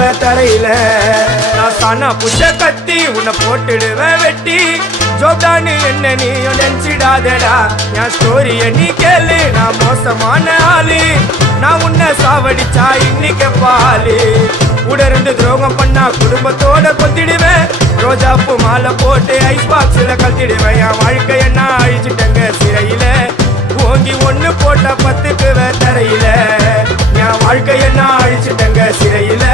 கொத்திடுவேன் தரையில. நான் சானா புஷ கத்தி உன்னை போட்டுடுவேன் வெட்டி. ஜோப்டான்னு என்ன நீயும் நினைச்சிடாதடா. என் ஸ்டோரிய நீ கேளு, நான் மோசமான ஆளு. நான் உன்னை சாவடிச்சா இன்னைக்கு பாலு. கூட இருந்து துரோகம் பண்ணா குடும்பத்தோட கொத்திடுவேன். ரோஜாப்பு மாலை போட்டு ஐஸ் பாக்ஸ்ல கழட்டிடுவேன். என் வாழ்க்கைய நான் அழிச்சிட்டேங்க சிறையில. ஓங்கி ஒண்ணு போட்ட 10க்கு தரையில. என் வாழ்க்கைய நான் அழிச்சிட்டேங்க சிறையில.